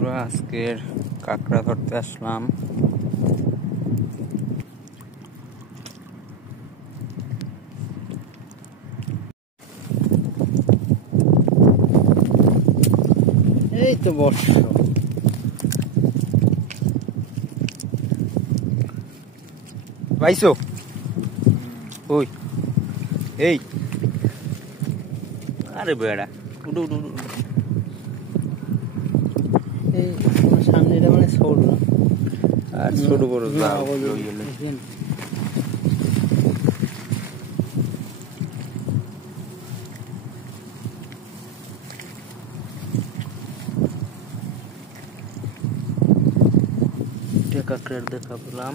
বন্ধুরা আজকের কাঁকড়া ধরতে আসলাম। এই তো বর্ষা পাইছো? ওই এই আরে বেড়া উডু উডু উডু এই সামনে এটা মানে ছোট না আর ছোট বড় কাঁকড়ার দেখা পেলাম।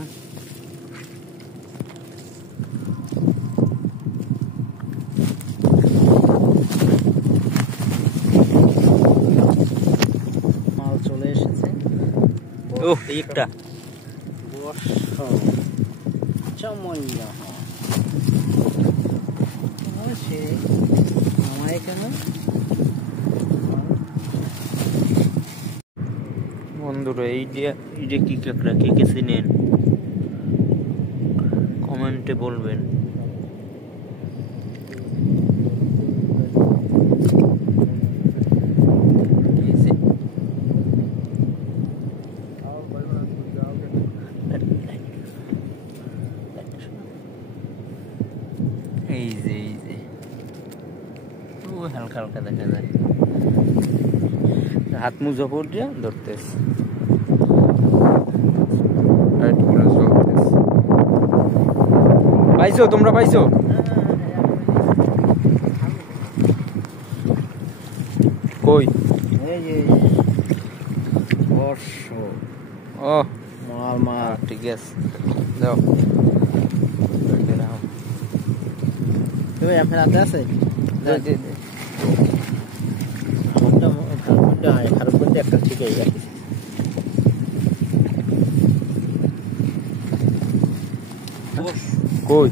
মাল চলে এসেছে। একটা বন্ধুরা এই যে কি কাঁকড়া কে কে চিনেন কমেন্টে বলবেন। এই যে ও হালকা হালকা দেখা যায়, হাত মুজা পড়ে ধরতেছে। পাইছো তোমরা পাইছো? কই ও মাল মাল ঠিক আছে যাও। আপনার হাতে আছে খারাপ করতে একটা ঠিক হয়ে গেছে। কই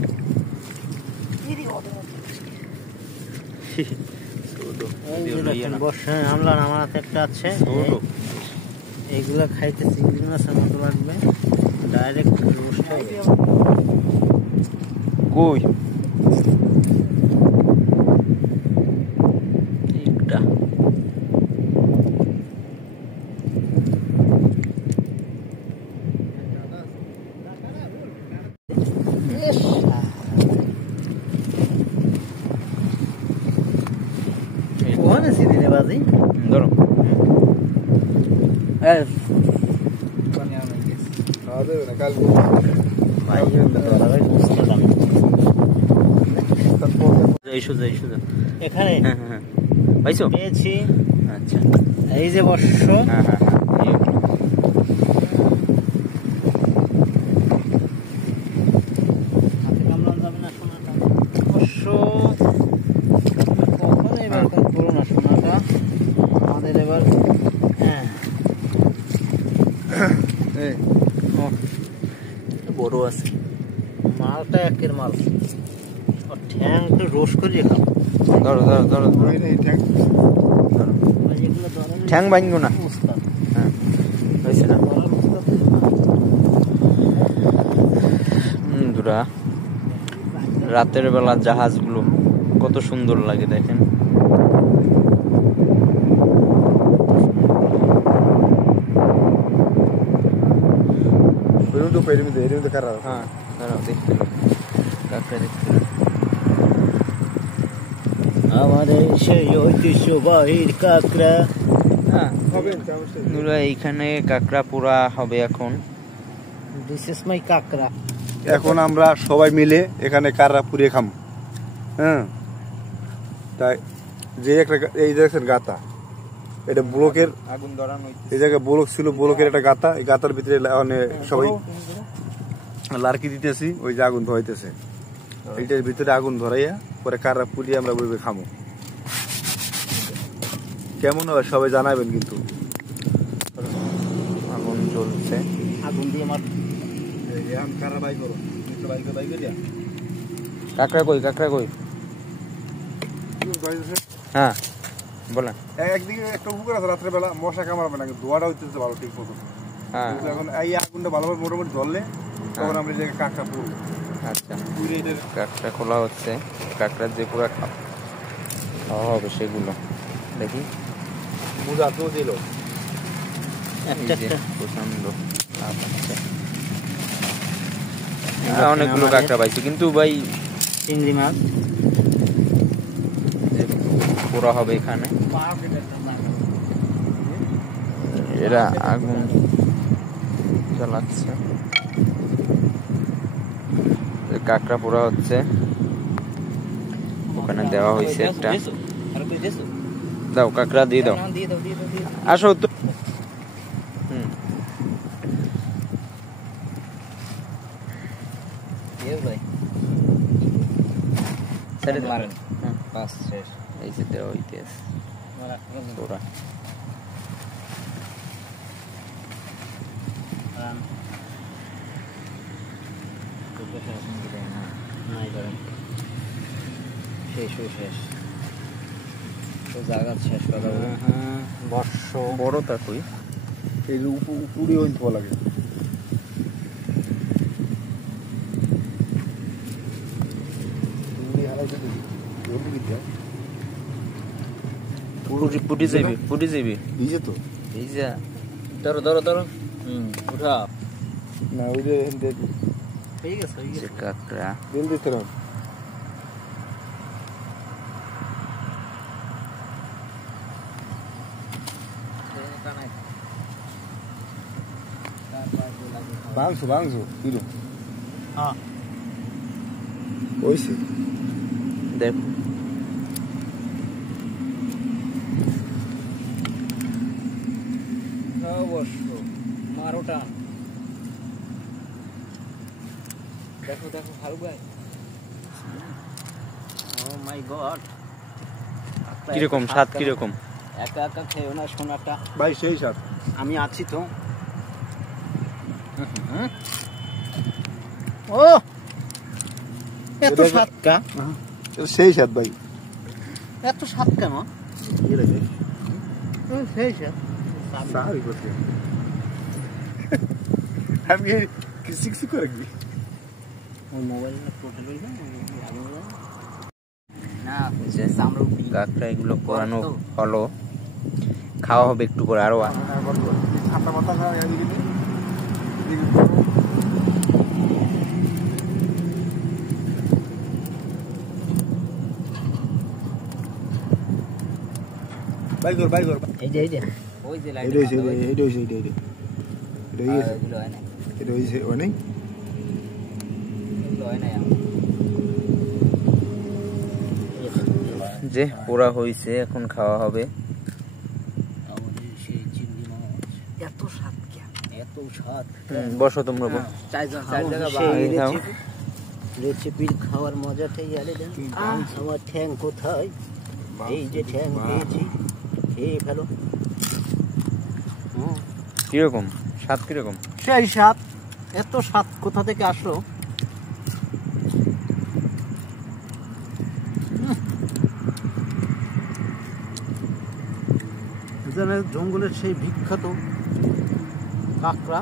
আমলার আমার হাতে একটা আছে, এইগুলা খাইতে চিংড়ি মাছের মতো লাগবে ডাইরেক্ট রোস্ট হয়ে যাবে। কই একটা ধরো এখানে পাইছো? পেয়েছি। আচ্ছা এই যে বর্ষ বড় আছে মালটা একের মাল। ঠ্যাং তো রোস্ট করে খাও। ধরো ধরো ধরো ঠ্যাং ভাঙবো না। হ্যাঁ হয়েছে না বন্ধুরা, রাতের বেলা জাহাজগুলো কত সুন্দর লাগে দেখেন। আমাদের সেই ঐতিহ্যবাহীর কাঁকড়া। এইখানে কাঁকড়া পোড়া হবে এখন। দিস ইজ মাই কাঁকড়া। এখন আমরা সবাই মিলে এখানে কাঁকড়া পুড়িয়ে খাম। হ্যাঁ তাই যে একটা এই দেখছেন গাতা, এটা ব্লকের আগুন ধরানো, এই জায়গায় ব্লক ছিল, ব্লকের একটা গাতা, এই গাতার ভিতরে সবাই লার্কি দিতেছি, ওই যে আগুন ধরাইতেছে, এইটার ভিতরে আগুন ধরাইয়া পরে কাঁকড়া পুড়িয়ে আমরা বইবে খামো। কেমন হয় সবাই জানাবেন কিন্তু। আগুন জ্বলছে, আগুন দিয়ে আমার কাঁকড়া কই? হ্যাঁ বলেন। একদিকে একটা পুকুর আছে রাত্রেবেলা, মশা কামড়াবে না, ধোয়াটা হইতেছে ভালো ঠিক মতো। হ্যাঁ এখন এই আগুনটা ভালোভাবে মোটামুটি ধরলে তখন আমরা এই জায়গায় কাকটা পুরো। আচ্ছা, কাকটা খোলা হচ্ছে। কাকড়ার যে পুরো খাওয়া হবে সেগুলো দেখি। মুজা তো দিল প্রচন্ড অনেকগুলো কাঁকড়া পাইছি, কিন্তু ভাই চিংড়ি মাছ পোড়া হবে এখানে। এরা আগুন জ্বালাচ্ছে, কাঁকড়া পোড়া হচ্ছে। ওখানে দেওয়া হয়েছে একটা, দাও কাঁকড়া দিয়ে দাও, আসো তো। এই যে দেওয়া হইতেছে পোড়া। শেষ তো জায়গা শেষ করা বর্ষ বড় তা কই এই যে উপরে হইতে লাগে। পুটি যাবি ভিজে তো এই যা, ধরো উঠা না, ওই যে হয়ে গেছে কাঁকড়া তেল দিতে হবে। ভাঙছো কিলো হ্যাঁ হয়েছে দেখ। অবশ্য মারোটা দেখো ভালো ভাই। ও মাই গড, কিরকম স্বাদ? কিরকম? একা একা খেয়েও না সোনাটা ভাই, সেই স্বাদ। আমি আছি তো। ও এত স্বাদ কা? সেই স্বাদ ভাই, এত স্বাদ কেন? সেই স্বাদ আমি সিক্সি করে কি ওই মোবাইল টোটাল হইল না। কাঁকড়া এগুলো পোড়ানো হলো, খাওয়া হবে একটু পরে আরো। ঠান্ডা মাথা বাইক এই যে ওই যে লাইট যে পোড়া হয়েছে, এখন খাওয়া হবে। আমাদের সেই চিংড়ি মাছ এত স্বাদ কেন? এত স্বাদ। বসো তোমরা, রেসিপির খাওয়ার মজাটাই আলাদা। আমার ঠ্যাং কোথায়? এই যে ঠ্যাং পেয়েছি, খেয়ে ফেলো। কিরকম স্বাদ? কিরকম? সেই স্বাদ। এত স্বাদ কোথা থেকে আসলো? জঙ্গলের সেই বিখ্যাত কাঁকড়া।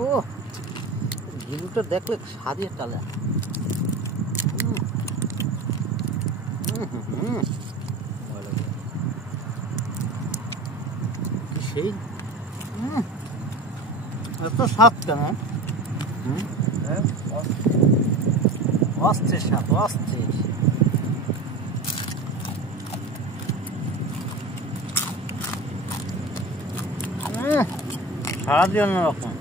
ও ঝিনুটা দেখলে স্বাদে টালে। সেই এত স্বাদ কেন? অস্থির স্বাদ, অস্থির। স্বাদই অন্যরকম।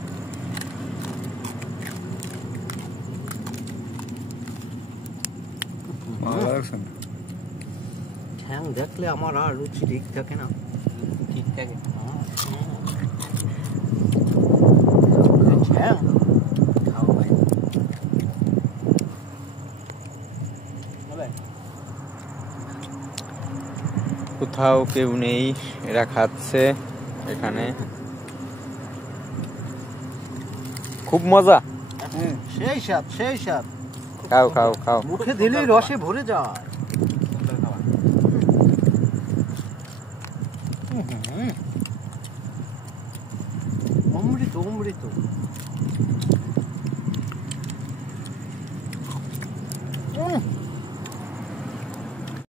ঠ্যাং দেখলে আমার আর রুচি ঠিক থাকে না। ঠিক থাকে ঠ্যাং খাও ভাই। কোথাও কেউ নেই, এরা খাচ্ছে এখানে। খুব মজা, সেই স্বাদ, সেই স্বাদ, খুব খাও খাও খাও। মুখে দিলেই রসে ভরে যায়। অমৃত অমৃত।